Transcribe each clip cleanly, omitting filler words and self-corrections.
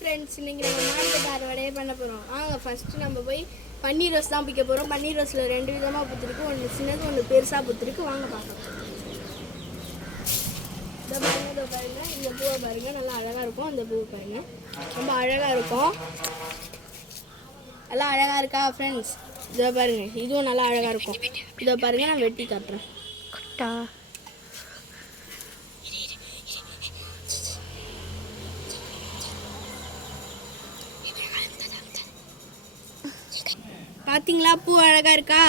Friends இன்றைக்கி நம்ம market அறுவடையே பண்ண போகிறோம். ஃபஸ்ட்டு நம்ம போய் பன்னீர் ரோஸ் தான் பிக்க போகிறோம். பன்னீர் ரோஸில் 2 விதமாக பூத்துருக்கு, ஒன்று சின்னது ஒன்று பெருசாக பூத்துருக்கு. வாங்க பார்க்கலாம். இதோ பாருங்க, இந்த பூவை பாருங்கள், நல்லா அழகாக இருக்கும். அந்த பூவை பாருங்கள், ரொம்ப அழகாக இருக்கும். நல்லா அழகாக இருக்கா ஃப்ரெண்ட்ஸ்? இதோ பாருங்கள், இதுவும் நல்லா அழகாக இருக்கும். இதோ பாருங்கள், நான் வெட்டி காட்டுறேன். பார்த்தீங்களா, பூ அழகாக இருக்கா?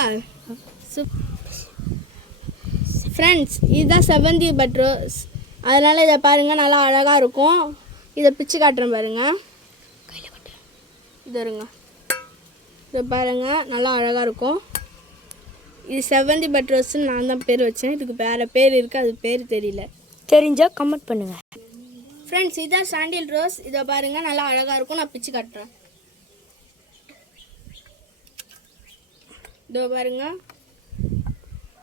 ஃப்ரெண்ட்ஸ், இதுதான் செவந்தி பட் ரோஸ். அதனால் இதை பாருங்கள், நல்லா அழகாக இருக்கும். இதை பிச்சு காட்டுறேன் பாருங்கள். இது இருங்க, இதை பாருங்கள், நல்லா அழகாக இருக்கும். இது செவந்தி பட் ரோஸ்ன்னு நான் தான் பேர் வச்சேன். இதுக்கு வேறு பேர் இருக்குது, அது பேர் தெரியல. தெரிஞ்சால் கமெண்ட் பண்ணுங்கள். ஃப்ரெண்ட்ஸ், இதுதான் சாண்டில் ரோஸ். இதை பாருங்கள், நல்லா அழகாக இருக்கும். நான் பிச்சு காட்டுறேன். இதோ பாருங்க,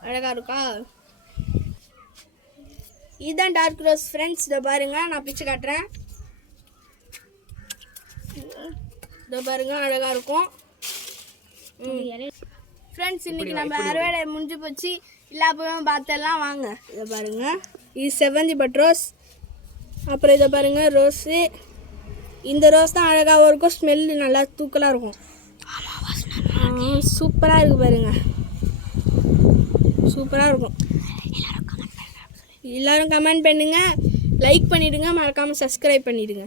அழகாக இருக்கா? இதுதான் டார்க் ரோஸ் ஃப்ரெண்ட்ஸ். இதோ பாருங்க, நான் பிச்சு காட்டுறேன். இதோ பாருங்க, அழகாக இருக்கும். ஃப்ரெண்ட்ஸ், இன்னைக்கு நம்ம அறுவடை முடிஞ்சு போச்சு. எல்லா பூவும் பார்த்தெல்லாம் வாங்க. இதை பாருங்க, இது செவந்தி பட் ரோஸ். அப்புறம் இதை பாருங்க, ரோஸு. இந்த ரோஸ் தான் அழகாகவும் இருக்கும், ஸ்மெல்லு நல்லா தூக்கலாக இருக்கும். சூப்பராக இருக்குது பாருங்க, சூப்பராக இருக்கும். எல்லோரும் கமெண்ட் பண்ணுங்கள், லைக் பண்ணிவிடுங்க, மறக்காமல் சப்ஸ்கிரைப் பண்ணிவிடுங்க.